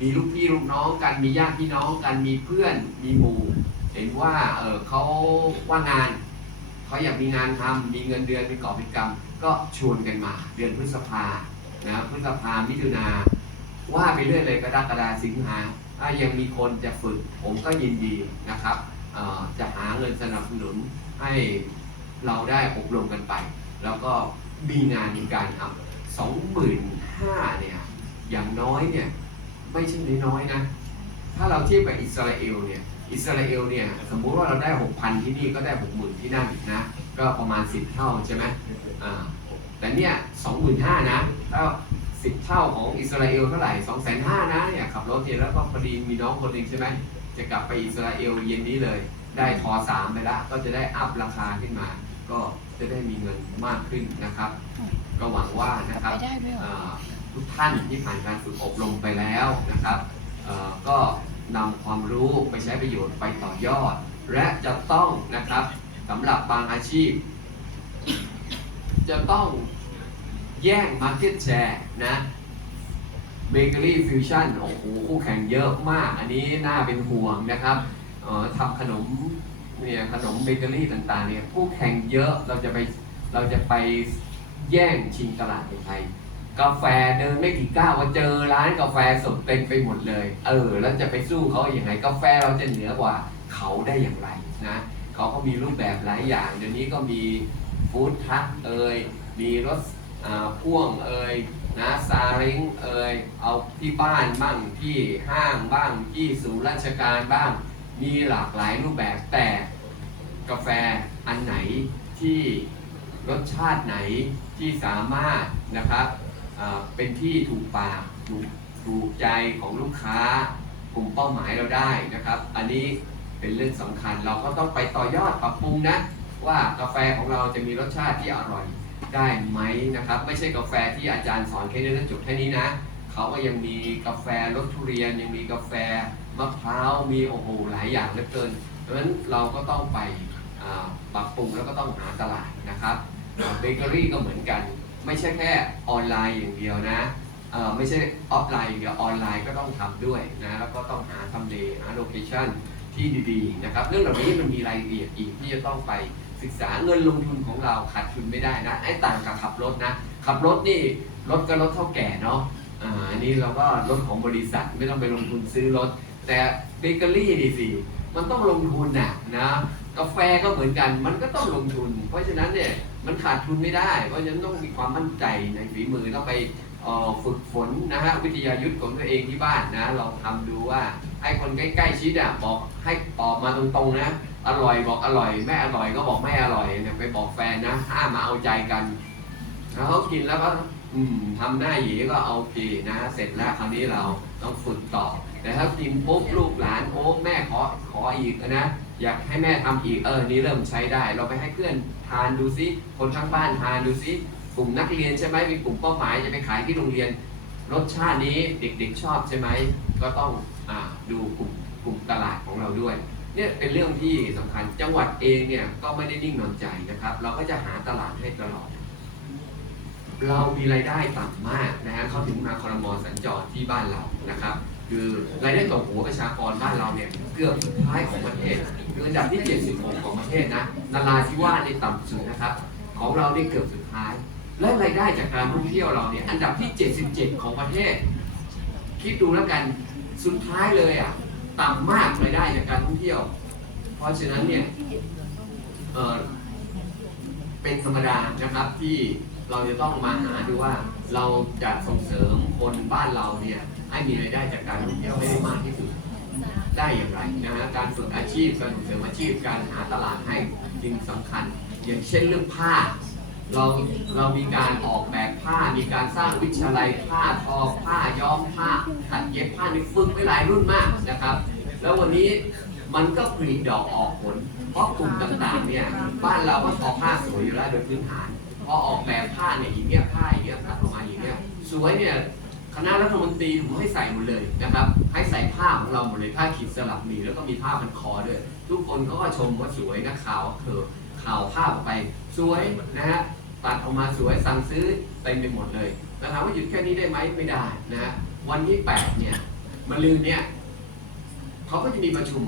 มีลูกพี่ลูกน้องกันมีญาติพี่น้องกันมีเพื่อนมีหมู่เห็นว่าเออเขาว่างงานเขาอยากมีงานทำมีเงินเดือนมีกอบเป็นกรรมก็ชวนกันมา เดือนพฤษภานะพฤษภามิถุนาว่าไปเรื่อยเลยกรกฎาสิงหาถ้ายังมีคนจะฝึกผมก็ยินดีนะครับจะหาเงินสนับสนุนให้เราได้อบรมกันไป แล้วก็มีงานมีการทำสองหมื่นห้าเนี่ยอย่างน้อยเนี่ย ไม่ใช่น้อยๆนะ ถ้าเราเทียบกับอิสราเอลเนี่ย อิสราเอลเนี่ย สมมุติว่าเราได้ 6,000 ที่นี่ก็ได้ 60,000 ที่นั่นนะ ก็ประมาณ 10 เท่าใช่ไหมอ่า แต่เนี่ย25,000นะถ้า10 เท่าของอิสราเอลเท่าไหร่2,500นะเนี่ยขับรถเนี่ยแล้วก็พอดีมีน้องคนหนึ่งใช่ไหม จะกลับไปอิสราเอลเย็นนี้เลย ได้ทอสามไปละ ก็จะได้อัพราคาขึ้นมา ก็จะได้มีเงินมากขึ้นนะครับ ก็หวังว่านะครับ ทุกท่านที่ผ่านการฝึกอบรมไปแล้วนะครับก็นำความรู้ไปใช้ประโยชน์ไปต่อยอด และจะต้องนะครับสำหรับบางอาชีพ จะต้องแย่ง Market Share นะเบเกอรี่ฟิวชั่นโอ้โหคู่แข่งเยอะมาก อันนี้น่าเป็นห่วงนะครับทำขนมเนี่ยขนมเบเกอรี่ต่างๆเนี่ยคู่แข่งเยอะเราจะไปเราจะไปแย่งชิงตลาดในไทย กาแฟเดินไม่กี่ก้าวก็เจอร้านกาแฟสดเต็มไปหมดเลย เออ แล้วจะไปสู้เขาอย่างไรกาแฟเราจะเหนือกว่าเขาได้อย่างไรนะเขาก็มีรูปแบบหลายอย่าง เดี๋ยวนี้ก็มีฟู้ดทัคเอ่ยมีรถอ่าพ่วงเอ่ยนะซาเล้งเอ่ยเอาที่บ้านบ้างที่ห้างบ้างที่ศูนย์ราชการบ้าง มีหลากหลายรูปแบบแต่กาแฟอันไหนที่รสชาติไหนที่สามารถนะครับ เป็นที่ถูกปากถูกถูกใจของลูกค้ากลุ่มเป้าหมายเราได้นะครับ อันนี้เป็นเรื่องสำคัญเราก็ต้องไปต่อยอดปรับปรุงนะ ว่ากาแฟของเราจะมีรสชาติที่อร่อยได้ไหมนะครับ ไม่ใช่กาแฟที่อาจารย์สอนแค่นี้แล้วจบแค่นี้นะเขาก็ยังมีกาแฟรสทุเรียน ยังมีกาแฟมะพร้าวมีโอ้โหหลายอย่างเหลือเกินเพราะฉะนั้นเราก็ต้องไปปรับปรุงแล้วก็ต้องหาตลาดนะครับเบเกอรี่ก็เหมือนกัน ไม่ใช่แค่ออนไลน์อย่างเดียวนะไม่ใช่ออฟไลน์อย่างเดียวออนไลน์ก็ต้องทำด้วยนะแล้วก็ต้องหาทำเลหาโลเคชั่นที่ดีๆนะครับเรื่องเหล่านี้มันมีรายละเอียดอีกที่จะต้องไปศึกษาเงินลงทุนของเราขาดทุนไม่ได้นะไอ้ต่างกับขับรถนะขับรถนี่รถก็รถเท่าแก่เนาะอันนี้เราก็รถของบริษัทไม่ต้องไปลงทุนซื้อรถ แต่เบเกอรี่นี่สิมันต้องลงทุนนะนะกาแฟก็เหมือนกันมันก็ต้องลงทุน เพราะฉะนั้นเนี่ย มันขาดทุนไม่ได้ เพราะฉะนั้นต้องมีความมั่นใจในฝีมือต้องไปฝึกฝนนะฮะวิทยายุทธ์ของตัวเองที่บ้านนะเราทำดูว่าให้คนใกล้ๆชิดอะบอกให้ตอบมาตรงๆนะอร่อยบอกอร่อยไม่อร่อยก็บอกไม่อร่อยเนี่ยไปบอกแฟนนะห้ามมาเอาใจกันแล้วเขากินแล้วก็อืมทำหน้าหยีก็เอาทีนะ เสร็จแล้วคราวนี้เราต้องฝึกต่อ แต่ถ้ากินปุ๊บลูกหลานโอ้แม่ขอขออีกนะ อยากให้แม่ทำอีกเออนี่เริ่มใช้ได้ เราไปให้เพื่อนทานดูซิคนข้างบ้านทานดูซิกลุ่มนักเรียนใช่ไหมมีกลุ่มเป้าหมายจะไปขายที่โรงเรียน รสชาตินี้เด็กๆชอบใช่ไหมก็ต้องอดูกลุ่มกลุ่มตลาดของเราด้วยเนี่ยเป็นเรื่องที่สำคัญจังหวัดเองเนี่ยก็ไม่ได้นิ่งนอนใจนะครับ เราก็จะหาตลาดให้ตลอด เรามีรายได้ต่ำมากนะฮะเขาถึงมาคอรมอสัญจรที่บ้านเรานะครับ คือรายได้ต่อหัวประชากรบ้านเราเนี่ยเกือบสุดท้ายของประเทศคืออันดับที่ 76 ของประเทศนะนาราธิวาสในต่ำสุดนะครับ ของเราเนี่ยเกือบสุดท้าย และรายได้จากการท่องเที่ยวเราเนี่ยอันดับที่ 77 ของประเทศ คิดดูแล้วกันสุดท้ายเลยอะต่ำมากรายได้จากการท่องเที่ยว เพราะฉะนั้นเนี่ยเออเป็นธรรมดานะครับที่เราจะต้องมาหาดูว่าเราจะส่งเสริมคนบ้านเราเนี่ย ให้มีรายได้จากการท่องเที่ยวให้ได้มากที่สุด ได้อย่างไรนะฮะการฝึกอาชีพการส่งเสริมอาชีพการหาตลาดให้สิ่งสำคัญ อย่างเช่นเรื่องผ้า เราเรามีการออกแบบผ้ามีการสร้างวิชาลัยผ้าทอผ้าย้อมผ้าตัดเย็บผ้านี่ฝึกไปหลายรุ่นมากนะครับ แล้ววันนี้มันก็ผลิดอกออกผล เพราะกลุ่มต่างๆเนี่ยบ้านเราก็ทอผ้าสวยอยู่แล้วโดยพื้นฐานพอออกแบบผ้าเนี่ยอย่างเงี้ยผ้าอย่างเงี้ยตัดออกมาอย่างเงี้ยสวยเนี่ย ณะรัฐมนตรีผมให้ใส่หมดเลยนะครับ ให้ใส่ผ้าของเราหมดเลยผ้าขีดสลับหมีแล้วก็มีผ้าพันคอด้วย ทุกคนก็ชมว่าสวยนักข่าวเถอะข่าวภาพไปสวยนะฮะตัดออกมาสวยสั่งซื้อเต็มไปหมดเลยแล้วถามว่าหยุดแค่นี้ได้ไหมไม่ได้นะฮะวันที่8เนี่ยมะลืนเนี่ยเขาก็จะมีประชุม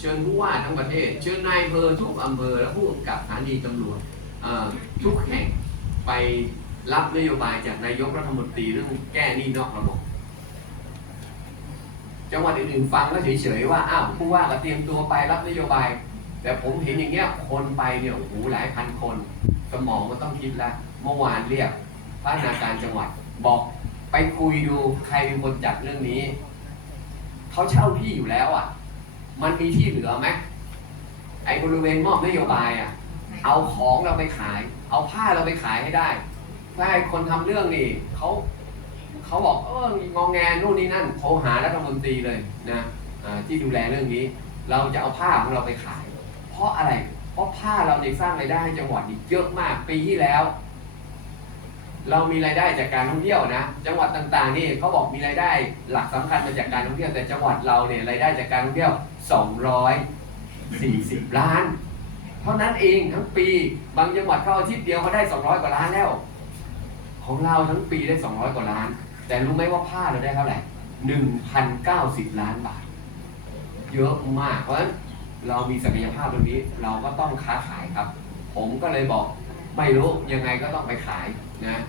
เชิญผู้ว่าทั้งประเทศ เชิญนายอำเภอทุกอำเภอและผู้กำกับสถานีตำรวจทุกแห่งไป รับนโยบายจากนายกรัฐมนตรีเรื่องแก้หนี้นอกระบบ จังหวัดอื่นๆฟังก็เฉยๆว่าอ้าวผู้ว่าก็เตรียมตัวไปรับนโยบาย แต่ผมเห็นอย่างเงี้ยคนไปเนี่ยโอ้โหหลายพันคน สมองมันต้องคิดแล้วเมื่อวานเรียกพัฒนาการจังหวัดบอกไปคุยดูใครเป็นคนจัดเรื่องนี้เขาเช่าที่อยู่แล้วอะ มันมีที่เหลือไหมไอ้บริเวณมอบนโยบายอะ เอาของเราไปขาย เอาผ้าเราไปขายให้ได้ ถ้าให้คนทำเรื่องนี่เขาเขาบอกเอององแงนู่นนี่นั่นโทรหารัฐมนตรีเลยนะที่ดูแลเรื่องนี้ เราจะเอาผ้าของเราไปขาย เพราะอะไร เพราะผ้าเราในยสร้างรายได้ให้จังหวัดอีกเยอะมากปีที่แล้ว เรามีรายได้จากการท่องเที่ยวนะ จังหวัดต่างๆนี่เขาบอกมีรายได้หลักสำคัญมาจากการท่องเที่ยวแต่จังหวัดเราเนี่ยรายได้จากการท่องเที่ยว 240 ล้าน เท่านั้นเองทั้งปี บางจังหวัดเขาอาทิตย์เดียวเขาได้ 200 กว่าล้านแล้ว ของเราทั้งปีได้ 200 กว่าล้าน แต่รู้ไหมว่าผ้าเราได้เท่าไหร่1,090 ล้านบาท เยอะมาก เพราะฉะนั้นเรามีศักยภาพตรงนี้เราก็ต้องค้าขายครับ ผมก็เลยบอกไม่รู้ยังไงก็ต้องไปขายนะ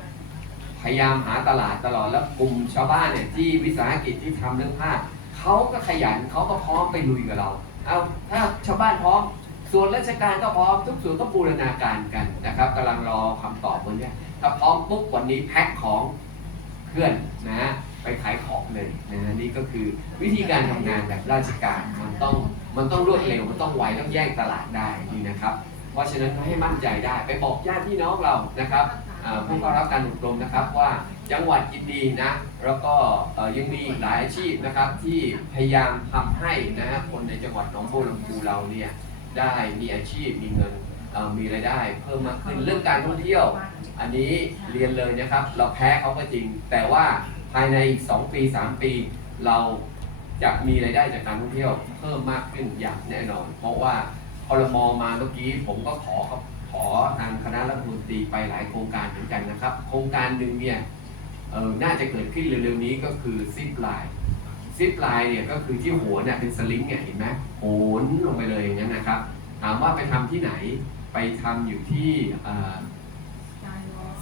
พยายามหาตลาดตลอดแล้วกลุ่มชาวบ้านเนี่ยที่วิสาหกิจที่ทำเรื่องผ้าเขาก็ขยันเขาก็พร้อมไปลุยกับเรา เอาถ้าชาวบ้านพร้อมส่วนราชการก็พร้อมทุกส่วนก็บูรณาการกันนะครับกำลังรอคำตอบวันเนี้ย ถ้าพร้อมปุ๊บวันนี้แพ็คของเพื่อนนะฮะไปขายของเลยนะฮะนี่ก็คือวิธีการทำงานแบบราชการมันต้องมันต้องรวดเร็วมันต้องไวต้องแยกตลาดได้นี่นะครับ เพราะฉะนั้นให้มั่นใจได้ไปบอกญาติพี่น้องเรานะครับผู้เข้ารับการอบรมนะครับว่าจังหวัดยินดีนะแล้วก็ยังมีหลายอาชีพนะครับที่พยายามทำให้นะฮะคนในจังหวัดหนองบัวลำพูเราเนี่ยได้มีอาชีพมีเงินมีรายได้เพิ่มมากขึ้นเรื่องการท่องเที่ยว อันนี้เรียนเลยนะครับ เราแพ้เขาก็จริง แต่ว่าภายในอีก 2 ปี 3 ปี เราจะมีรายได้จากการท่องเที่ยวเพิ่มมากขึ้นอย่างแน่นอน เพราะว่าพรมมาเมื่อกี้ผมก็ขอครับขอทางคณะรัฐมนตรีไปหลายโครงการเหมือนกันนะครับ โครงการหนึ่งเนี่ยน่าจะเกิดขึ้นเร็วๆนี้ก็คือซิปไลน์ซิปไลน์เนี่ยก็คือที่หัวเนี่ยเป็นสลิงเนี่ยเห็นไหมโหนลงไปเลยอย่างนั้นนะครับ ถามว่าไปทำที่ไหนไปทำอยู่ที่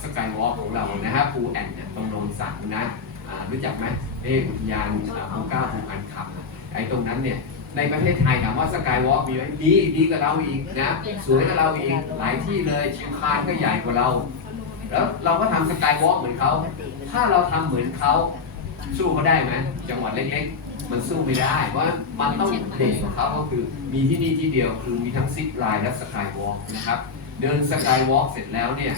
สกายวอล์กของเรานะฮะภูแอนเนี่ยตรงโนนสังนะอ่ารู้จักไหมเอออุทยานภูเก้าภูอันคำไอ้ตรงนั้นเนี่ยในประเทศไทยถามว่าสกายวอล์กมีไหมดีดีกับเราอีกนะสวยกับเราอีกหลายที่เลยชียงคานก็ใหญ่กว่าเรา แล้วเราก็ทำสกายวอล์กเหมือนเขาถ้าเราทำเหมือนเขาสู้เขาได้ไหมจังหวัดเล็กๆ มันสู้ไม่ได้ เพราะมันต้องเด่นของเขาก็คือมีที่นี่ที่เดียวคือมีทั้งซิปไลน์และสกายวอล์กนะครับเดินสกายวอล์กเสร็จแล้วเนี่ย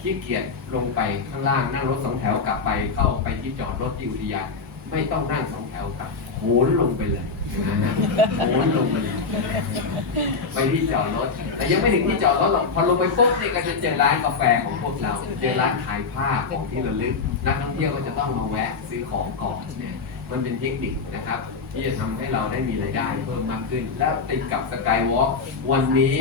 ขี้เกียจลงไปข้างล่างนั่งรถสองแถวกลับไปเข้าไปที่จอดรถที่อุทยานไม่ต้องนั่งสองแถวกลับโหนลงไปเลยโหนลงไปเลยไปที่จอดรถ แต่ยังไม่ถึงที่จอดรถหรอกพอลงไปปุ๊บเนี่ยก็จะเจอร้านกาแฟของพวกเรา เจอร้านขายผ้าของที่ระลึก นักท่องเที่ยวก็จะต้องมาแวะซื้อของก่อนเนี่ยมันเป็นเทคนิคนะครับ ที่จะทำให้เราได้มีรายได้เพิ่มมากขึ้น แล้วติดกับสกายวอล์กวันนี้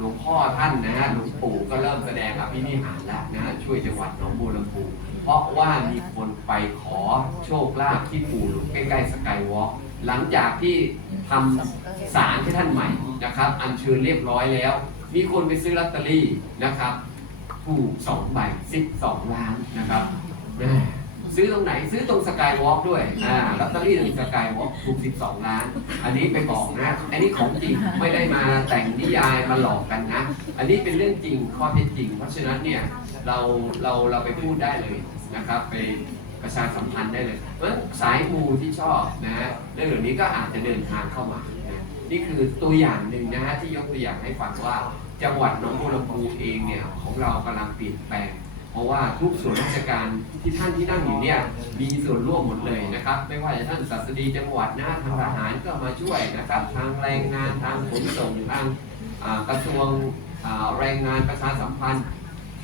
หลวงพ่อท่านนะฮะหลวงปู่ก็เริ่มแสดงอภินิหารแล้วนะฮะช่วยจังหวัดหนองบัวลำพูเพราะว่ามีคนไปขอโชคลาภที่ปู่หลวงใกล้ๆสกายวอล์กหลังจากที่ทำศาลให้ท่านใหม่นะครับ อัญเชิญเรียบร้อยแล้ว มีคนไปซื้อลอตเตอรี่นะครับ ถูกสองใบสิบสองล้านนะครับ ซื้อตรงไหนซื้อตรงสกายวอล์กด้วย อ่าลอตเตอรี่ตรงสกายวอล์กถูกสิบสองล้าน อันนี้ไปบอกนะ อันนี้ของจริงไม่ได้มาแต่งนิยายมาหลอกกันนะ อันนี้เป็นเรื่องจริงข้อเท็จจริง เพราะฉะนั้นเนี่ยเราเราเราไปพูดได้เลยนะครับไปประชาสัมพันธ์ได้เลยเพราะฉะนั้นสายมูที่ชอบนะฮะเรื่องเหล่านี้ก็อาจจะเดินทางเข้ามานะนี่คือตัวอย่างหนึ่งนะฮะที่ยกตัวอย่างให้ฟังว่า จังหวัดหนองบัวลำพูเองเนี่ยของเรากำลังเปลี่ยนแปลง เพราะว่าทุกส่วนราชการที่ท่านที่นั่งอยู่เนี่ยมีส่วนร่วมหมดเลยนะครับ ไม่ว่าจะท่านศัสดีจังหวัดนะทางทหารก็มาช่วยนะครับ ทางแรงงานทางขนส่งทางกระทรวงแรงงานประชาสัมพันธ์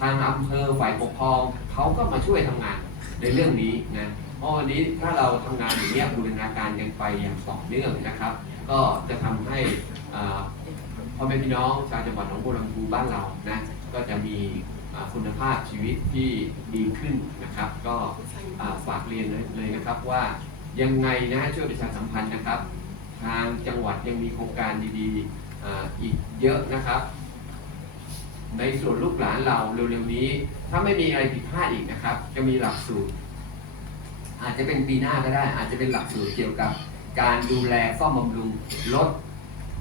ทางอำเภอฝ่ายปกครองเขาก็มาช่วยทำงานในเรื่องนี้นะเพราะวันนี้ถ้าเราทำงานอย่างนี้ยบูรณาการกันไปอย่างต่อเนื่องนะครับ ก็จะทำให้พ่อแม่พี่น้องชาวจังหวัดหนองบัวลำพูบ้านเรานะก็จะมี คุณภาพชีวิตที่ดีขึ้นนะครับ ก็ฝากเรียนเลยนะครับว่ายังไงนะช่วยประชาสัมพันธ์นะครับ ทางจังหวัดยังมีโครงการดีๆออีกเยอะนะครับ ในส่วนลูกหลานเราเร็วๆนี้ ถ้าไม่มีอะไรผิดพลาดอีกนะครับ จะมีหลักสูตร อาจจะเป็นปีหน้าก็ได้ อาจจะเป็นหลักสูตรเกี่ยวกับ การดูแลซ่อมบำรุงรถ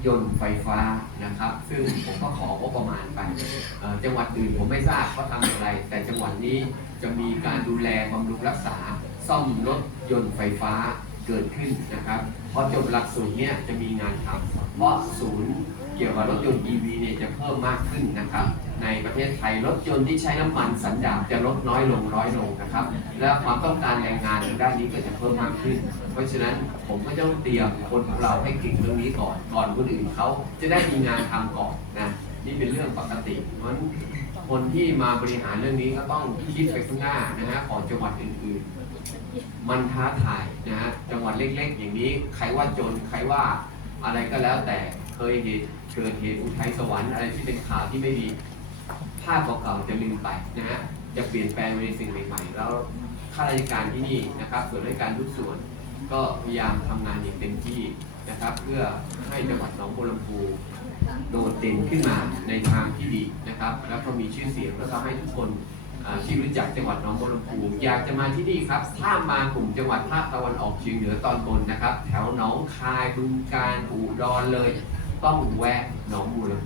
ยนต์ไฟฟ้านะครับ ซึ่งผมก็ของบประมาณไปจังหวัดอื่นผมไม่ทราบเขาทำอย่างไร แต่จังหวัดนี้จะมีการดูแลบำรุงรักษา ซ่อมรถยนต์ไฟฟ้า เกิดขึ้นนะครับพอจบหลักสูตรเนี่ยจะมีงานทำเพราะศูนย์เกี่ยวกับรถยนต์ EV เนี่ยจะเพิ่มมากขึ้นนะครับ ในประเทศไทยรถยนต์ที่ใช้น้ำมันสันดาปจะลดน้อยลงน้อยลงนะครับ และความต้องการแรงงานทางด้านนี้ก็จะเพิ่มมากขึ้น เพราะฉะนั้นผมก็ต้องเตรียมคนของเราให้เก่งเรื่องนี้ก่อนก่อนคนอื่นเขาจะได้มีงานทำก่อนนะนี่เป็นเรื่องปกติเพราะฉะนั้นคนที่มาบริหารเรื่องนี้ก็ต้องคิดไปข้างหน้านะฮะของจังหวัดอื่นๆ มันท้าทายนะฮะจังหวัดเล็กๆ อย่างนี้ ใครว่าจนใครว่าอะไรก็แล้วแต่เคยเหตุเกิดเหตุอุทัยสวรรค์อะไรที่เป็นข่าวที่ไม่ดีภาพเก่าๆจะลืมไปนะฮะจะเปลี่ยนแปลงไปในสิ่งใหม่ๆแล้วข้าราชการที่นี่นะครับส่วนราชการทุกส่วนก็พยายามทำงานอย่างเต็มที่นะครับ เพื่อให้จังหวัดหนองบัวลำพูโดดเด่นขึ้นมาในทางที่ดีนะครับ แล้วก็มีชื่อเสียงแล้วก็ให้ทุกคน ที่รู้จักจังหวัดหนองบัวลำพูอยากจะมาที่นี่ครับ ถ้ามากลุ่มจังหวัดภาคตะวันออกเฉียงเหนือตอนบนนะครับ แถวหนองคายบึงกาฬอุดรเลย ต้องแวะหนองบัวลำพู